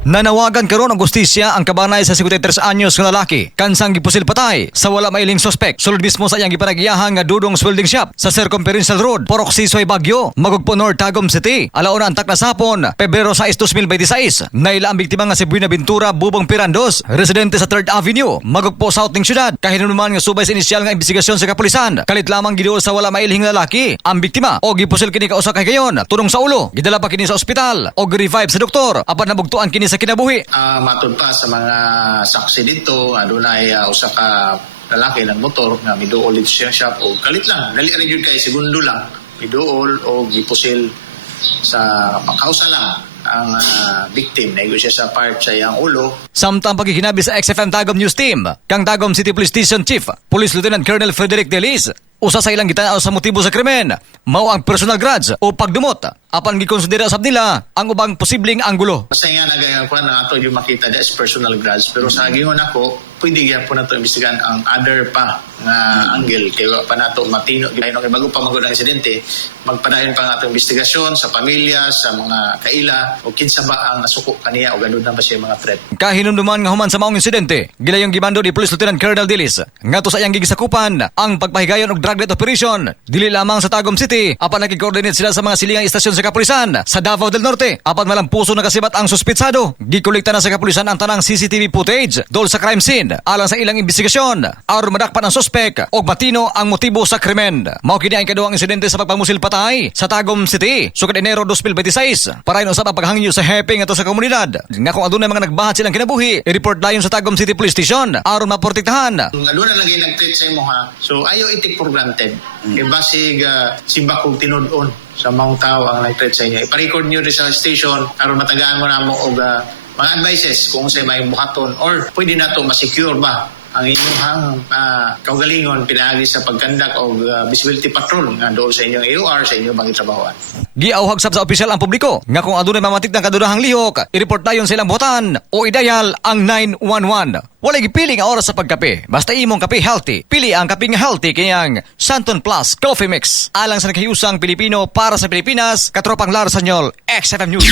Nanawagan karon ang gustisya ang kabanay sa 53 anyos nga lalaki kansang gipusil patay sa wala mailing suspect sulod mismo sa iyang gipanagiyahan nga dudong welding shop sa Circumferential Road, Purok Sisoy, Baguio, Magugpo North, Tagum City. Alauna antak na sapon, Pebrero 6, 2026. Naila ang biktima nga si Buenaventura Bubong Pirandos, residente sa 3rd Avenue, Magugpo South ning syudad. Kahinuman nga subay sa inisyal nga investigasyon sa kapulisan, kalit lamang giduol sa wala mailing nga lalaki ang biktima o gipusil kini ka usa ka higayon tunong sa ulo. Gidala pa kini sa ospital o gi-revive sa doktor apan nabugtuan kini sa kinabuhi. Matod pa sa mga saksi dito, adunay usa ka lalaki ng motor nga miduol dito siya shop o kalit lang, dali rin yun kay segundo lang, miduol o gipusil sa pakausa lang ang victim. Naigo siya sa part sa iyang ulo. Samtang pagkikinabi sa XFM Tagum News Team, kang Tagum City Police Station Chief, Police Lieutenant Colonel Frederick Delis, usa sa ilang gitanaw sa motibo sa krimen, mao ang personal grudge o pagdumot. Apan gikonsidera sab nila ang ubang posibleng anggulo. Basta nga nagayakuan na ato yung makita that's personal grudge. Pero sa gingon ako, pwede yan po na ito imbestigahan ang other pa nga angle. Kaya pa na ito matino. Bago pa magod ang insidente, magpadayon pa nga ito investigasyon sa pamilya, sa mga kaila, o kinsa ba ang nasuko kaniya o ganun na ba siya mga threat. Kahinumduman nga human sa maong insidente, gilayong gibando ni Police Lieutenant Colonel Delis ngadto sa iyang gigisakupan ang pagpahigayon og druglet operation dili lamang sa Tagum City apan nagki-coordinate sila sa mga silingang istasyon sa kapulisan sa Davao del Norte apan malampuso na kasibat ang suspitsado. Gikolekta na sa kapulisan ang tanang CCTV footage dol sa crime scene alang sa ilang investigasyon aron madakpan ang suspek og matino ang motibo sa krimen. Mao kini ang ikaduhang insidente sa pagpamusil patay sa Tagum City sugad Enero 2026 para usab ang paghangyo sa heping ato sa komunidad nga kung adunay mga nagbahat silang kinabuhi i-report dayon sa Tagum City Police Station aron maprotektahan. Nga doon na lagi nag-treat sa imo ha. So ayaw itik for granted. Kaya basig simba kong tinudon sa mga tao ang nag-treat sa inyo. Iparecord nyo rin sa station aron matagaan mo na mo og mga advices kung sa may buhaton or pwede na ito masecure ba ang inyong kaugalingon pinaagi sa pagkandak o visibility patrol nga doon sa inyong AOR, sa inyong bangit trabahoan. Giawhag sab sa opisyal ang publiko nga kung adunay mamatik ng kadurahang lihok, i-report dayon sa ilang buhatan o i-dial ang 911. Walay gipili nga oras sa pagkape, basta imong kape healthy. Pili ang kape nga healthy kayang Santon Plus Coffee Mix. Alang sa naghiusang Pilipino para sa Pilipinas, katropang Larsanyol, XFM News.